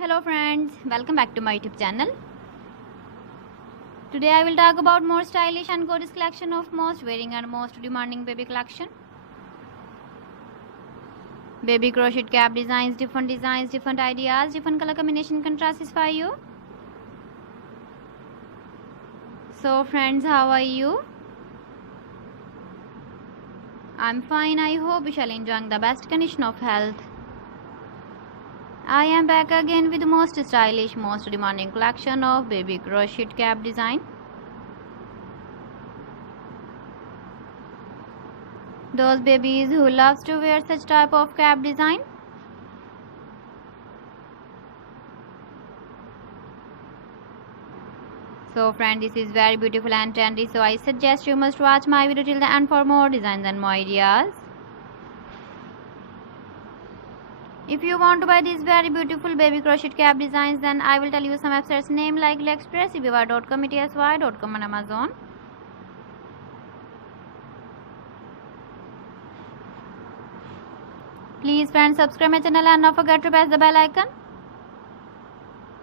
Hello friends, welcome back to my YouTube channel. Today I will talk about more stylish and gorgeous collection of most wearing and most demanding baby collection. Baby crochet cap designs, different ideas, different color combination can satisfy you. So friends, how are you? I'm fine. I hope you shall enjoy the best condition of health. I am back again with the most stylish, most demanding collection of baby crochet cap design. Those babies who loves to wear such type of cap design. So friend, this is very beautiful and trendy, so I suggest you must watch my video till the end for more designs and more ideas. If you want to buy these very beautiful baby crochet cap designs, then I will tell you some websites name like AliExpress, eBay.com, etsy.com and Amazon. Please friends, subscribe my channel and don't forget to press the bell icon.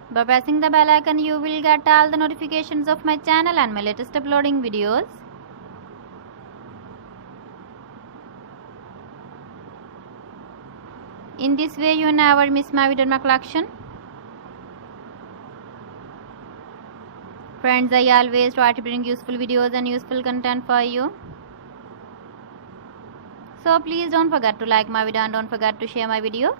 By pressing the bell icon, you will get all the notifications of my channel and my latest uploading videos. In this way, you never miss my video or my collection. Friends, I always try to bring useful videos and useful content for you. So please don't forget to like my video and don't forget to share my video.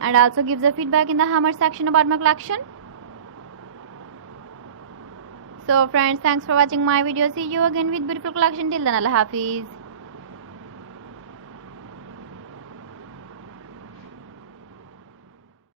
And also give the feedback in the comment section about my collection. So friends, thanks for watching my video. See you again with beautiful collection. Till then, Allah Hafiz.